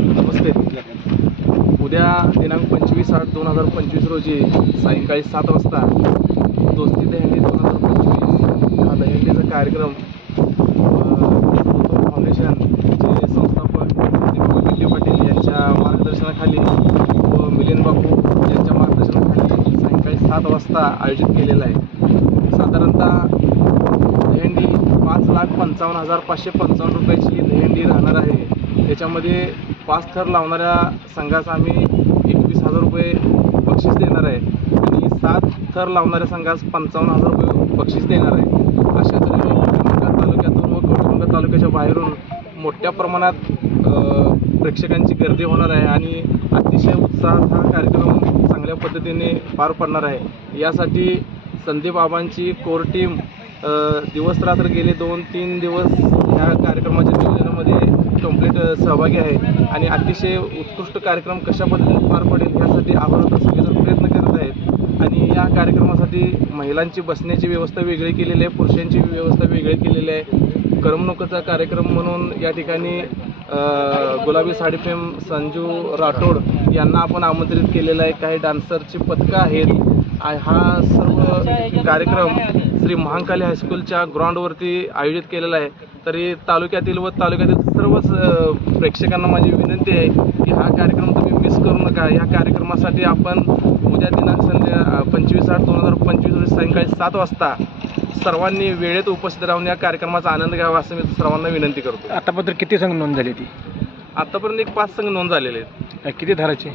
नमस्ते. उद्या दिनांक 25/8/2025 रोजी सायंकाळी 7 वाजता दोस्ती दहीहंडी 2025 हा दहीहंडीचा कार्यक्रम फाउंडेशनचे संस्थापक विद्या पाटील यांच्या मार्गदर्शनाखाली व मिलिंद बापू यांच्या मार्गदर्शनाखाली सायंकाळी 7 वाजता आयोजित केलेला आहे. साधारणतः दहीहंडी 5,55,555 रुपयाची ही दहीहंडी राहणार आहे. त्याच्यामध्ये 5 थर लावणाऱ्या संघास आम्ही 21,000 रुपये बक्षीस देणार आहे आणि 7 थर लावणाऱ्या संघास 55,000 रुपये बक्षीस देणार आहे. अशा तऱ्हेने कळवण तालुक्यातून व कळवण तालुक्याच्या बाहेरून मोठ्या प्रमाणात प्रेक्षकांची गर्दी होणार आहे आणि अतिशय उत्साहात हा कार्यक्रम चांगल्या पद्धतीने पार पडणार आहे. यासाठी संदीप बाबांची कोर टीम दिवसरात्र गेले 2-3 दिवस ह्या कार्यक्रमाच्या नियोजनामध्ये कंप्लीट सहभागी आहे आणि अतिशय उत्कृष्ट कार्यक्रम कशा पद्धतीने पार पडेल यासाठी अहोरात्र सगळेजण प्रयत्न करत आहेत. आणि या कार्यक्रमासाठी महिलांची बसण्याची व्यवस्था वेगळी केलेली आहे, पुरुषांची व्यवस्था वेगळी केलेली आहे. करमणुकीचा कार्यक्रम म्हणून या ठिकाणी गुलाबी साडी फेम संजू राठोड यांना आपण आमंत्रित केलेलं आहे. काही डान्सरची पथकं आहेत. हा सर्व कार्यक्रम श्री महांकाली हायस्कूलच्या ग्राउंडवरती आयोजित केलेला आहे. तरी तालुक्यातील सर्वच प्रेक्षकांना माझी विनंती आहे की हा कार्यक्रम तुम्ही मिस करू नका. या कार्यक्रमासाठी आपण उद्या दिनांक 25/8/2025 रोजी सायंकाळी 7 वाजता सर्वांनी वेळेत उपस्थित राहून या कार्यक्रमाचा आनंद घ्यावा असं मी सर्वांना विनंती करतो. आतापर्यंत किती संघ नोंद झाली ती? आतापर्यंत एक 5 संघ नोंद झालेले आहेत. किती थराची?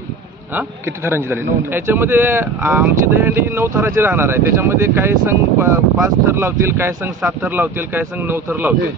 किती थरांची झाली नोंद? याच्यामध्ये आमची दहीहंडी ही 9 थराची राहणार आहे. त्याच्यामध्ये काही संघ 5 थर लावतील, काही संघ 7 थर लावतील, काही संघ 9 थर लावतील.